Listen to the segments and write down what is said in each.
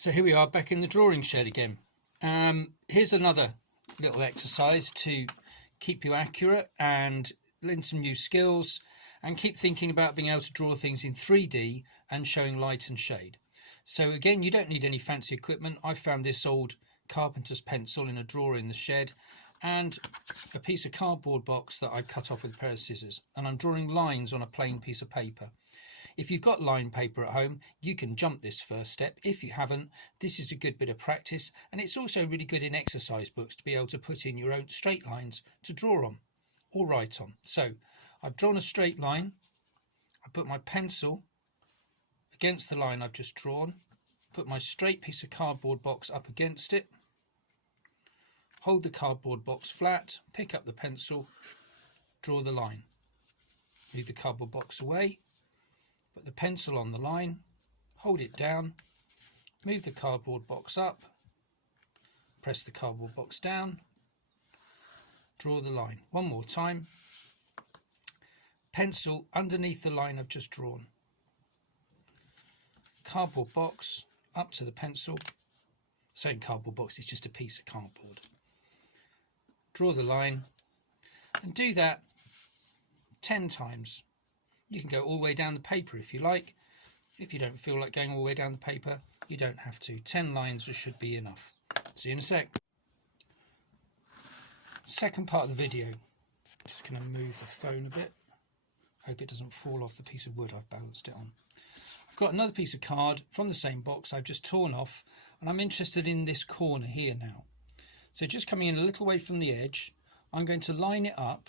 So here we are back in the drawing shed again. Here's another little exercise to keep you accurate and learn some new skills and keep thinking about being able to draw things in 3D and showing light and shade. So again, you don't need any fancy equipment. I found this old carpenter's pencil in a drawer in the shed and a piece of cardboard box that I cut off with a pair of scissors, and I'm drawing lines on a plain piece of paper. If you've got line paper at home, you can jump this first step. If you haven't, this is a good bit of practice, and it's also really good in exercise books to be able to put in your own straight lines to draw on or write on. So I've drawn a straight line. I put my pencil against the line I've just drawn, put my straight piece of cardboard box up against it, hold the cardboard box flat, pick up the pencil, draw the line. Move the cardboard box away, put the pencil on the line, hold it down, move the cardboard box up, press the cardboard box down, draw the line. One more time. Pencil underneath the line I've just drawn. Cardboard box up to the pencil. Saying cardboard box, it's just a piece of cardboard. Draw the line and do that 10 times. You can go all the way down the paper if you like. If you don't feel like going all the way down the paper, you don't have to. 10 lines should be enough. See you in a sec. Second part of the video. Just going to move the phone a bit. Hope it doesn't fall off the piece of wood I've balanced it on. I've got another piece of card from the same box I've just torn off, and I'm interested in this corner here now. So just coming in a little way from the edge, I'm going to line it up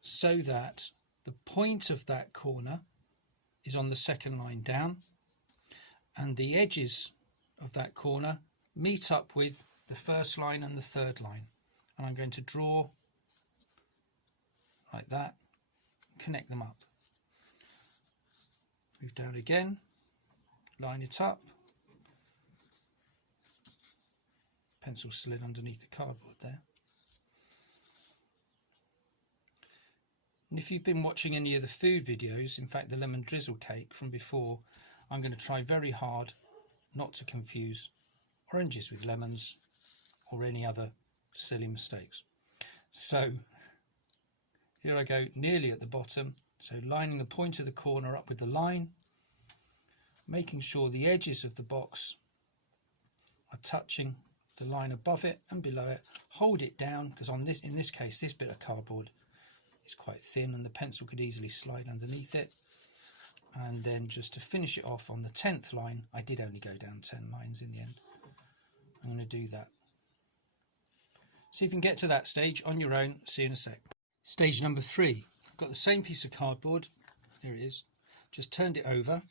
so that the point of that corner is on the second line down, and the edges of that corner meet up with the first line and the third line. And I'm going to draw like that, connect them up. Move down again, line it up. Pencil slid underneath the cardboard there. And if you've been watching any of the food videos, in fact the lemon drizzle cake from before, I'm going to try very hard not to confuse oranges with lemons or any other silly mistakes. So here I go, nearly at the bottom. So lining the point of the corner up with the line, making sure the edges of the box are touching the line above it and below it. Hold it down, because in this case this bit of cardboard is quite thin and the pencil could easily slide underneath it. And then just to finish it off on the 10th line, I did only go down 10 lines in the end. I'm going to do that. See if you can get to that stage on your own. See you in a sec. Stage number 3. I've got the same piece of cardboard. There it is. Just turned it over.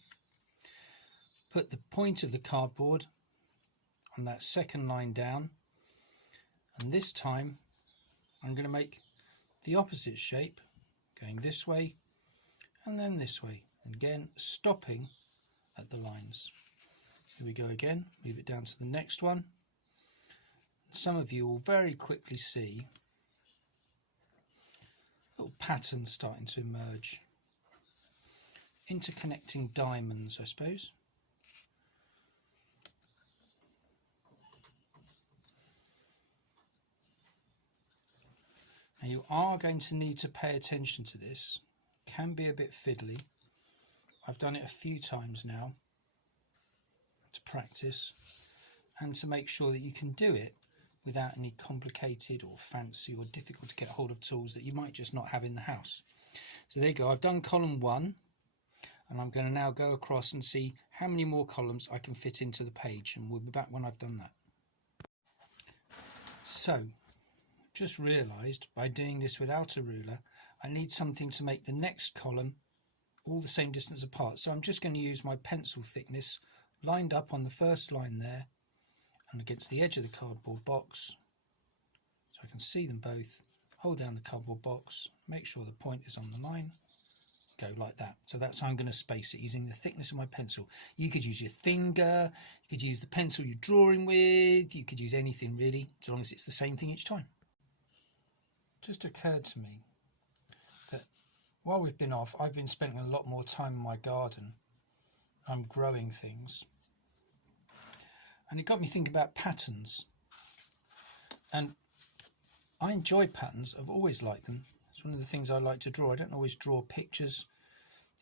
Put the point of the cardboard on that second line down, and this time I'm going to make the opposite shape, going this way and then this way, and again stopping at the lines. Here we go again, move it down to the next one. Some of you will very quickly see little patterns starting to emerge, interconnecting diamonds, I suppose. Now you are going to need to pay attention to this. It can be a bit fiddly. I've done it a few times now to practice and to make sure that you can do it without any complicated or fancy or difficult to get hold of tools that you might just not have in the house. So there you go, I've done column 1, and I'm going to now go across and see how many more columns I can fit into the page, and we'll be back when I've done that. So just realised by doing this without a ruler, I need something to make the next column all the same distance apart. So I'm just going to use my pencil thickness lined up on the first line there and against the edge of the cardboard box, so I can see them both. Hold down the cardboard box, make sure the point is on the line, go like that. So that's how I'm going to space it, using the thickness of my pencil. You could use your finger, you could use the pencil you're drawing with, you could use anything really, as long as it's the same thing each time. Just occurred to me that while we've been off, I've been spending a lot more time in my garden. I'm growing things. and it got me thinking about patterns. And I enjoy patterns. I've always liked them. It's one of the things I like to draw. I don't always draw pictures.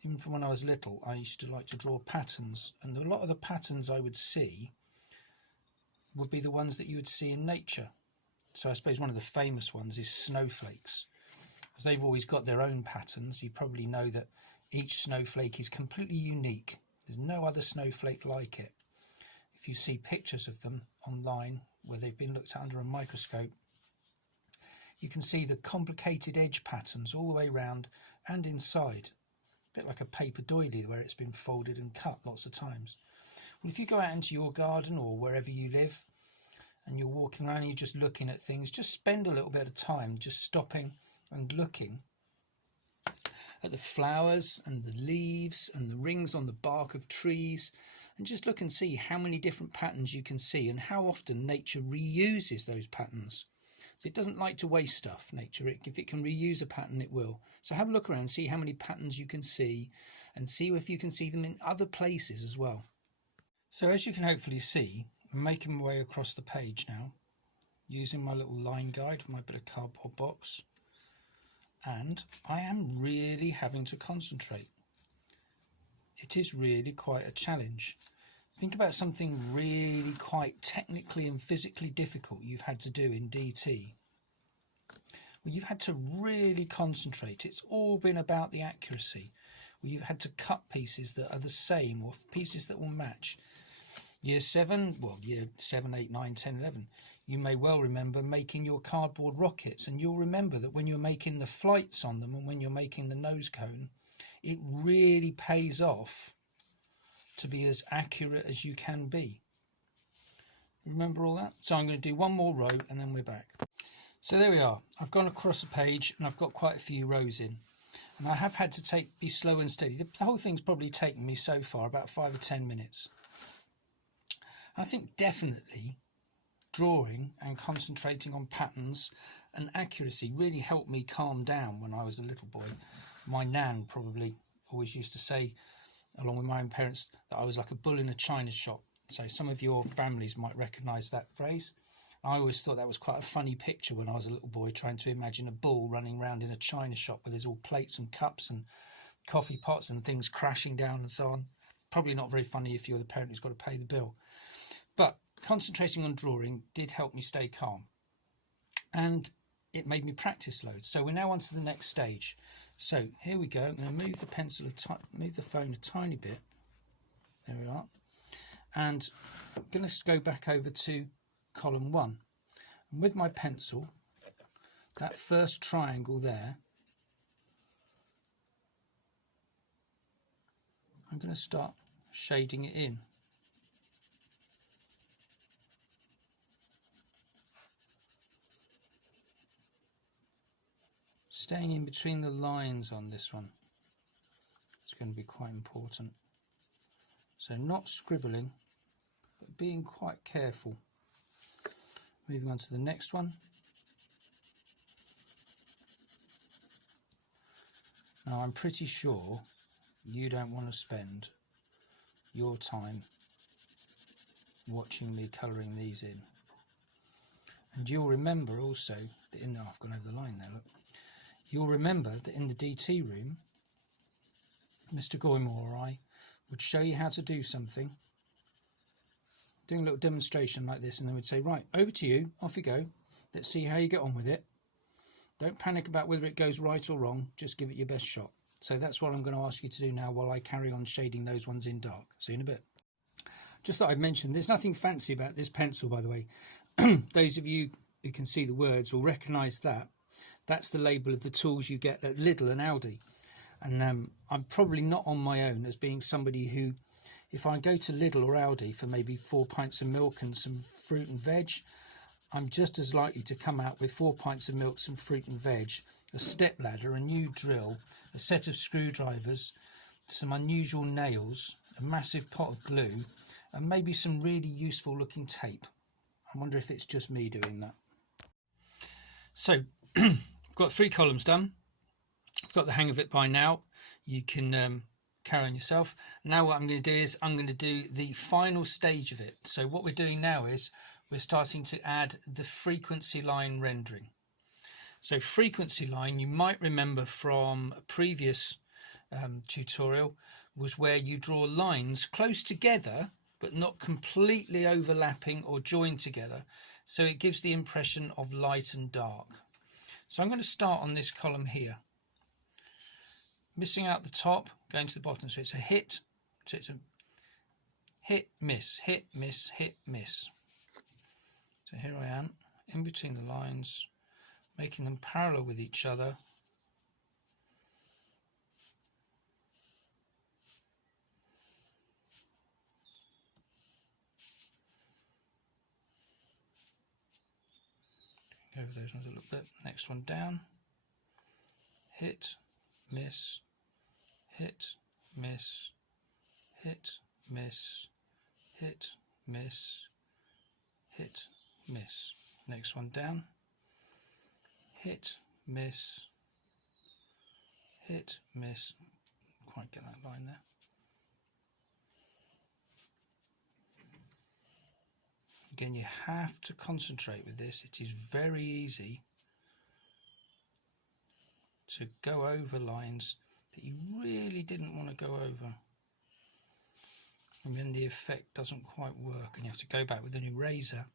Even from when I was little, I used to like to draw patterns, and a lot of the patterns I would see would be the ones that you would see in nature. So I suppose one of the famous ones is snowflakes, because they've always got their own patterns. You probably know that each snowflake is completely unique. There's no other snowflake like it. If you see pictures of them online where they've been looked at under a microscope, you can see the complicated edge patterns all the way around and inside. A bit like a paper doily where it's been folded and cut lots of times. Well, if you go out into your garden or wherever you live and you're walking around and you're just looking at things, just spend a little bit of time just stopping and looking at the flowers and the leaves and the rings on the bark of trees, and just look and see how many different patterns you can see and how often nature reuses those patterns. So it doesn't like to waste stuff, nature. If it can reuse a pattern, it will. So have a look around, see how many patterns you can see, and see if you can see them in other places as well. So as you can hopefully see, I'm making my way across the page now, using my little line guide, my bit of cardboard box, and I am really having to concentrate. It is really quite a challenge. Think about something really quite technically and physically difficult you've had to do in DT. Well, you've had to really concentrate. It's all been about the accuracy. Well, you've had to cut pieces that are the same or pieces that will match. Year 7, 8, 9, 10, 11, you may well remember making your cardboard rockets, and you'll remember that when you're making the flights on them and when you're making the nose cone, it really pays off to be as accurate as you can be. Remember all that? So I'm going to do one more row and then we're back. So there we are. I've gone across a page and I've got quite a few rows in. And I have had to be slow and steady. The whole thing's probably taken me so far about 5 or 10 minutes. I think definitely drawing and concentrating on patterns and accuracy really helped me calm down when I was a little boy. My nan probably always used to say, along with my own parents, that I was like a bull in a china shop. So some of your families might recognise that phrase. I always thought that was quite a funny picture when I was a little boy, trying to imagine a bull running around in a china shop where there's all plates and cups and coffee pots and things crashing down and so on. Probably not very funny if you're the parent who's got to pay the bill. But concentrating on drawing did help me stay calm. And it made me practice loads. So we're now on to the next stage. So here we go. I'm going to move the pencil, move the phone a tiny bit. There we are. And I'm going to go back over to column 1. And with my pencil, that first triangle there, I'm going to start shading it in. Staying in between the lines on this one. It's going to be quite important. So not scribbling, but being quite careful. Moving on to the next one. Now I'm pretty sure you don't want to spend your time watching me colouring these in. And you'll remember also that I've gone over the line there, look. You'll remember that in the DT room, Mr. Goymore or I would show you how to do something, doing a little demonstration like this, and then we'd say, right, over to you, off you go, let's see how you get on with it. Don't panic about whether it goes right or wrong, just give it your best shot. So that's what I'm going to ask you to do now while I carry on shading those ones in dark. See you in a bit. Just thought I'd mention, there's nothing fancy about this pencil, by the way. Those of you who can see the words will recognise that. That's the label of the tools you get at Lidl and Aldi. And I'm probably not on my own as being somebody who, if I go to Lidl or Aldi for maybe 4 pints of milk and some fruit and veg, I'm just as likely to come out with 4 pints of milk, some fruit and veg, a step ladder, a new drill, a set of screwdrivers, some unusual nails, a massive pot of glue, and maybe some really useful looking tape. I wonder if it's just me doing that. So I've got 3 columns done. I've got the hang of it by now. You can carry on yourself. Now what I'm going to do is I'm going to do the final stage of it. So what we're doing now is we're starting to add the frequency line rendering. So frequency line, you might remember from a previous tutorial, was where you draw lines close together but not completely overlapping or joined together, so it gives the impression of light and dark. So I'm going to start on this column here, missing out the top, going to the bottom. So it's a hit, so it's a hit, miss, hit, miss, hit, miss. So here I am in between the lines, making them parallel with each other. Go over those ones a little bit. Next one down. Hit, miss, hit, miss, hit, miss, hit, miss, hit, miss. Next one down. Hit, miss, hit, miss. Quite get that line there. Again, you have to concentrate with this. It is very easy to go over lines that you really didn't want to go over, and then the effect doesn't quite work and you have to go back with an eraser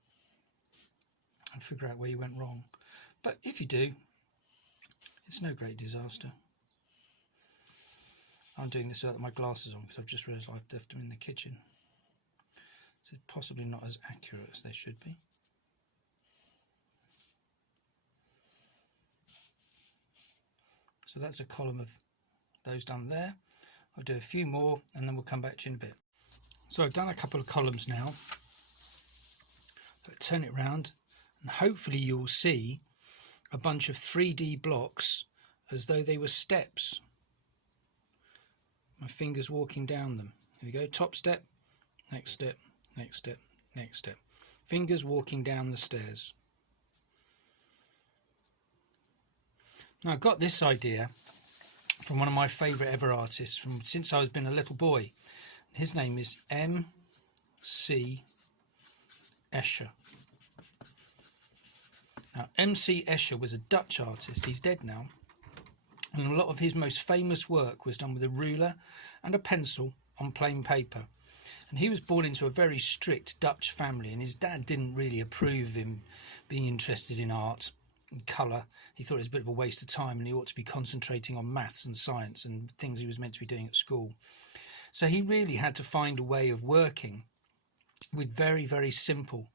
and figure out where you went wrong. But if you do, it's no great disaster. I'm doing this without my glasses on because I've just realised I've left them in the kitchen. So possibly not as accurate as they should be. So that's a column of those done there. I'll do a few more and then we'll come back to you in a bit. So I've done a couple of columns now. I'll turn it round and hopefully you'll see a bunch of 3D blocks as though they were steps. My fingers walking down them. Here we go, top step, next step, next step, next step. Fingers walking down the stairs. Now I got this idea from one of my favourite ever artists from since I was been a little boy. His name is M.C. Escher. Now M.C. Escher was a Dutch artist. He's dead now. And a lot of his most famous work was done with a ruler and a pencil on plain paper. And he was born into a very strict Dutch family, and his dad didn't really approve of him being interested in art and colour. He thought it was a bit of a waste of time and he ought to be concentrating on maths and science and things he was meant to be doing at school. So he really had to find a way of working with very, very simple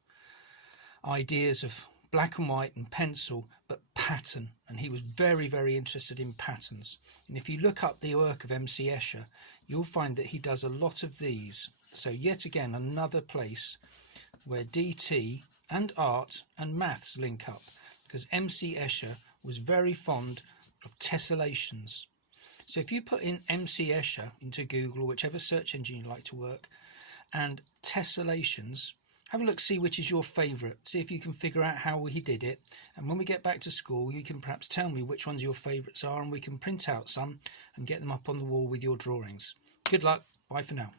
ideas of black and white and pencil, but pattern. And he was very, very interested in patterns. And if you look up the work of M.C. Escher, you'll find that he does a lot of these. So yet again, another place where DT and art and maths link up, because M.C. Escher was very fond of tessellations. So if you put in M.C. Escher into Google or whichever search engine you like to work, and tessellations, have a look, see which is your favourite. See if you can figure out how he did it. And when we get back to school, you can perhaps tell me which ones your favourites are, and we can print out some and get them up on the wall with your drawings. Good luck. Bye for now.